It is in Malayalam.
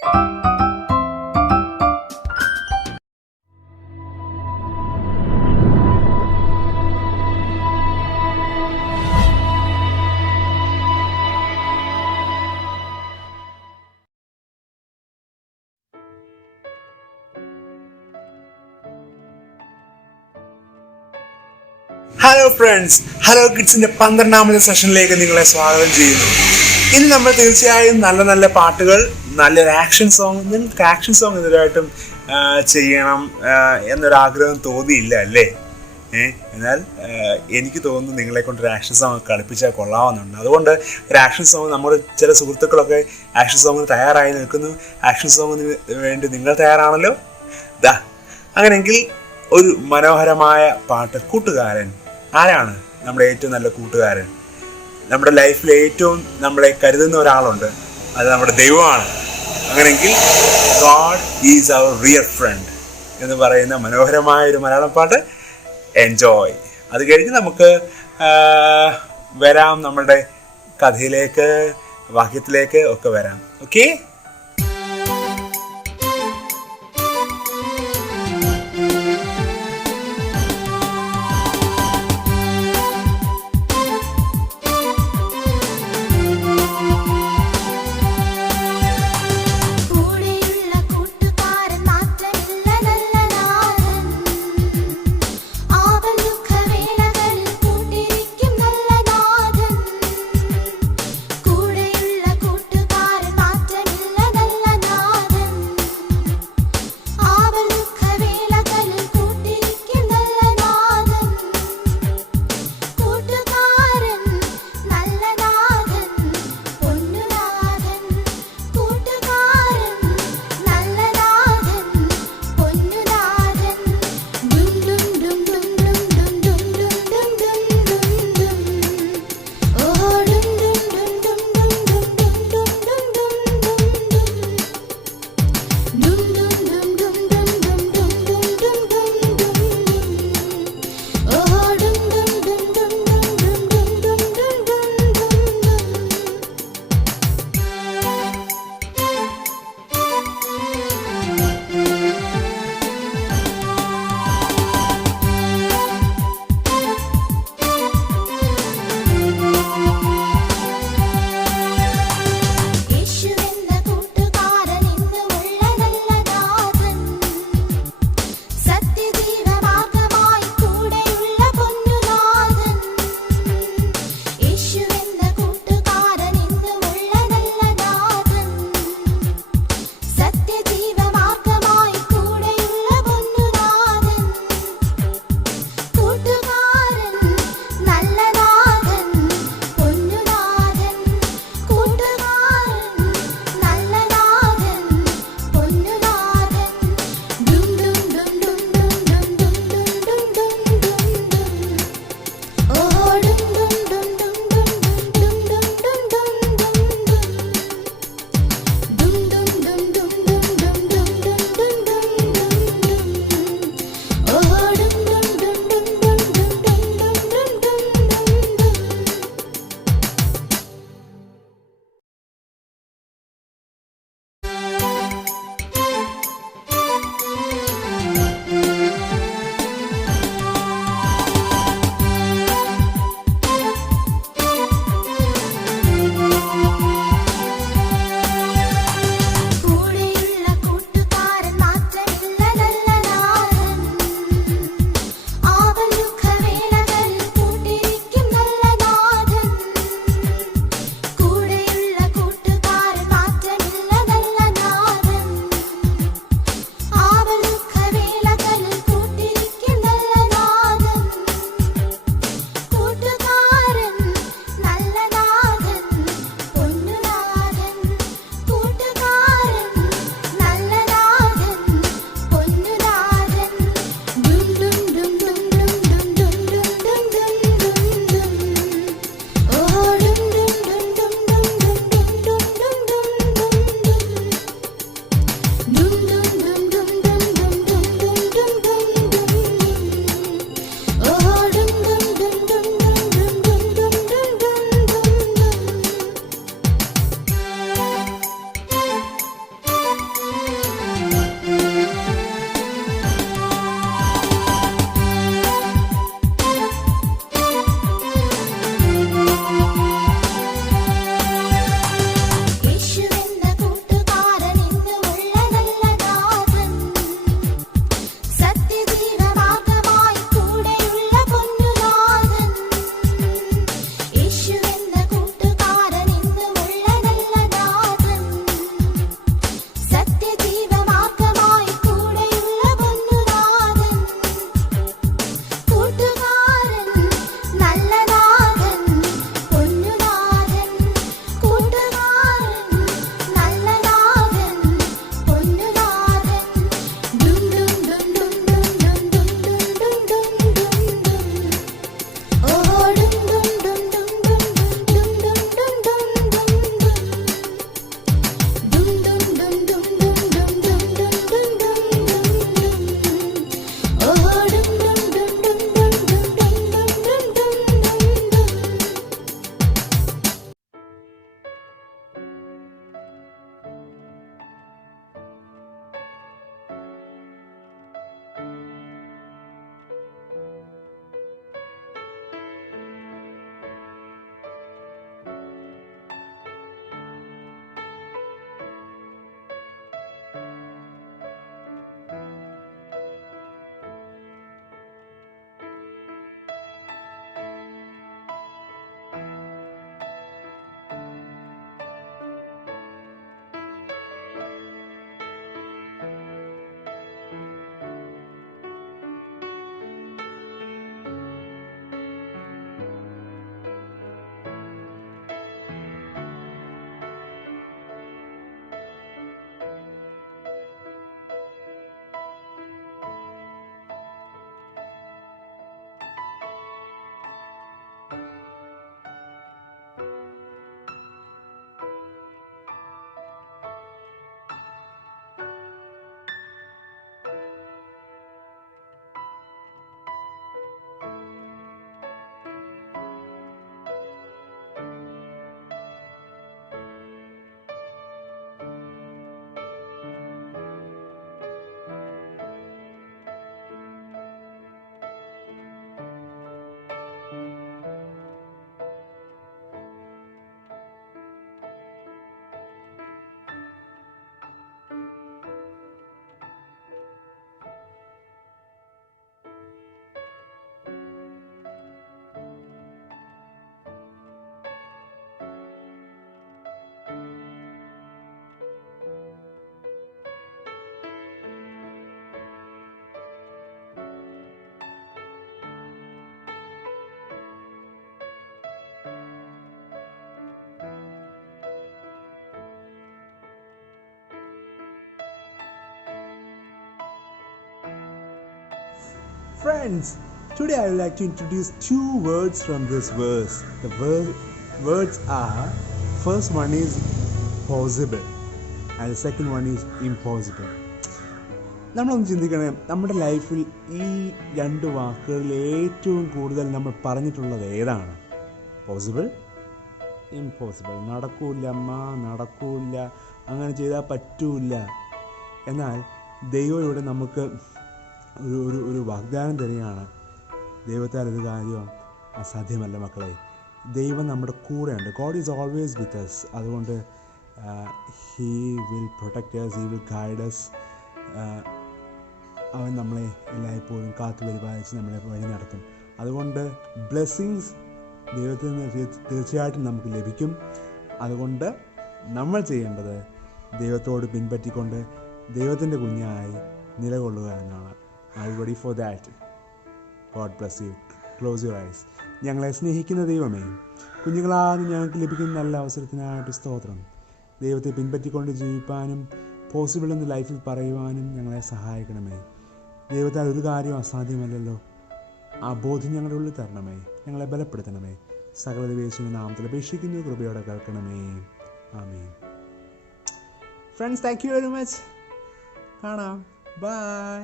ഹലോ ഫ്രണ്ട്സ്, ഹലോ കിഡ്സിൻ്റെ 12ാമത്തെ സെഷനിലേക്ക് നിങ്ങളെ സ്വാഗതം ചെയ്യുന്നു. ഇനി നമ്മൾ തീർച്ചയായും നല്ല നല്ല പാട്ടുകൾ, നല്ലൊരു ആക്ഷൻ സോങ്, നിങ്ങൾക്ക് ആക്ഷൻ സോങ് ഇതിലായിട്ടും ചെയ്യണം എന്നൊരാഗ്രഹം തോന്നിയില്ല അല്ലേ? എന്നാൽ എനിക്ക് തോന്നുന്നു നിങ്ങളെ കൊണ്ടൊരു ആക്ഷൻ സോങ് കളിപ്പിച്ചാൽ കൊള്ളാവുന്നുണ്ട്. അതുകൊണ്ട് ഒരു ആക്ഷൻ സോങ്, നമ്മുടെ ചില സുഹൃത്തുക്കളൊക്കെ ആക്ഷൻ സോങ്ങിന് തയ്യാറായി നിൽക്കുന്നു. ആക്ഷൻ സോങ്ങിന് വേണ്ടി നിങ്ങൾ തയ്യാറാണല്ലോ? അങ്ങനെയെങ്കിൽ ഒരു മനോഹരമായ പാട്ട്. കൂട്ടുകാരൻ ആരാണ്? നമ്മുടെ ഏറ്റവും നല്ല കൂട്ടുകാരൻ. നമ്മുടെ ലൈഫിൽ ഏറ്റവും നമ്മളെ കരുതുന്ന ഒരാളുണ്ട്, അത് നമ്മുടെ ദൈവമാണ്. അങ്ങനെയെങ്കിൽ God is our real friend എന്ന് പറയുന്ന മനോഹരമായ ഒരു മലയാളം പാട്ട് എൻജോയ്. അത് കഴിഞ്ഞ് നമുക്ക് വരാം നമ്മളുടെ കഥയിലേക്ക്, വാക്യത്തിലേക്ക് ഒക്കെ വരാം. ഓക്കെ? കൂടെയുള്ള കൂട്ടുകാരൻ മാറ്റമില്ല. Friends, today I would like to introduce two words from this verse. The words are, first one is possible and the second one is impossible. നമ്മളൊന്ന് ചിന്തിക്കണേ, നമ്മുടെ ലൈഫിൽ ഈ രണ്ട് വാക്കുകളിൽ ഏറ്റവും കൂടുതൽ നമ്മൾ പറഞ്ഞിട്ടുള്ളത് ഏതാണ്? Possible, impossible. നടക്കൂല അമ്മ, നടക്കൂല, അങ്ങനെ ചെയ്താൽ പറ്റൂല. എന്നാൽ ദൈവം ഇവിടെ നമുക്ക് ഒരു വാഗ്ദാനം തരികയാണ്. ദൈവത്താൽ ഒരു കാര്യവും അസാധ്യമല്ല മക്കളെ. ദൈവം നമ്മുടെ കൂടെയുണ്ട്. God is always with us. അതുകൊണ്ട് he will protect us, he will guide us. അവൻ നമ്മളെ എല്ലായ്പ്പോഴും കാത്തു പരിപാലിച്ച് നമ്മളെ വഴി നടത്തും. അതുകൊണ്ട് ബ്ലെസ്സിങ്സ് ദൈവത്തിൽ നിന്ന് തീർച്ചയായിട്ടും നമുക്ക് ലഭിക്കും. അതുകൊണ്ട് നമ്മൾ ചെയ്യേണ്ടത് ദൈവത്തോട് പിൻപറ്റിക്കൊണ്ട് ദൈവത്തിൻ്റെ കുഞ്ഞായി നിലകൊള്ളുക എന്നാണ്. I am ready for that. God bless you. Close your eyes. ഞങ്ങളെ സ്നേഹിക്കുന്ന ദൈവമേ, കുഞ്ഞുങ്ങളാണ് ഞങ്ങൾക്ക് ലഭിക്കുന്ന നല്ല അവസരത്തിനായിട്ട് സ്തോത്രം. ദൈവത്തെ പിൻപറ്റിക്കൊണ്ട് ജീവിക്കാനും പോസിബിൾ എന്ന് ലൈഫിൽ പറയുവാനും ഞങ്ങളെ സഹായിക്കണമേ. ദൈവത്താൽ ഒരു കാര്യം അസാധ്യമല്ലല്ലോ. ആ ബോധ്യം ഞങ്ങളുടെ ഉള്ളിൽ തരണമേ. ഞങ്ങളെ ബലപ്പെടുത്തണമേ. സകല യേശുവിന്റെ നാമത്തിൽ അപേക്ഷിക്കുന്നു. കൃപയോടെ കേൾക്കണമേ. ആമേൻ. Friends, thank you very much. കാണാം. ബൈ.